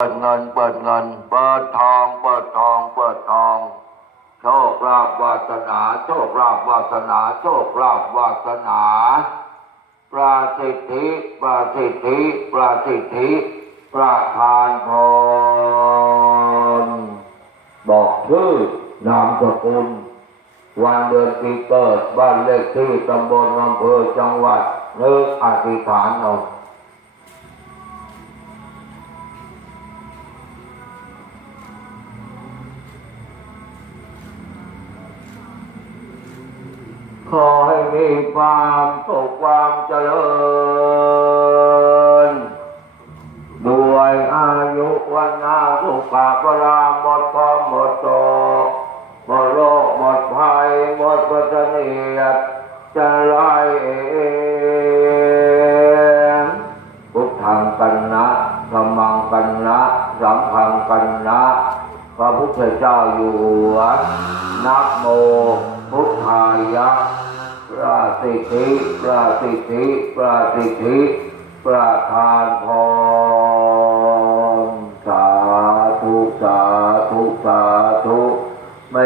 เปิดเงินเปิดเงินเปิดทองเปิดทองเปิดทอง โชคลาภวาสนา โชคลาภวาสนา โชคลาภวาสนาปราสิทธิปราสิทธิปราสิทธิประทานพรบอกชื่อนามสกุล วันเดือนปีเกิดบ้านเลขที่ตำบลอำเภอจังหวัดเลิกอธิษฐานเอา ขอให้มีความสุขความเจริญ ด้วยอายุวันนาสุขะพราหมดพอหมดโตหมดโรคหมดภัยหมดปัจเนียดจะไล่เองพุทธังกันนะธรรมังกันนะสังฆังกันนะพระพุทธเจ้าอยู่หัวนะโม พุทธายะปราสิทธิปราสิทธิปราสิทธิประทานพรสาธุสาธุสาธุไม่